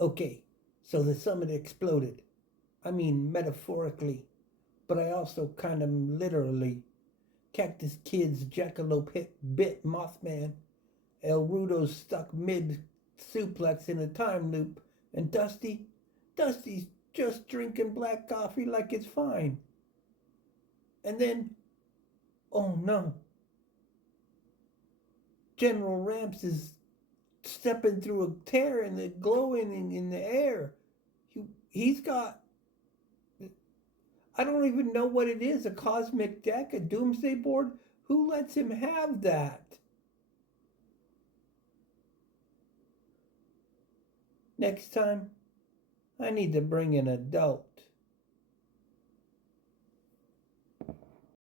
Okay, so the summit exploded. I mean, metaphorically, but I also kind of literally. Cactus Kid's jackalope hit bit Mothman. El Rudo's stuck mid suplex in a time loop, and Dusty's just drinking black coffee like it's fine. And then, oh no, General Ramps is stepping through a tear in the glowing in the air. He's got, I don't even know what it is, a cosmic deck, a doomsday board. Who lets him have that? Next time, I need to bring an adult.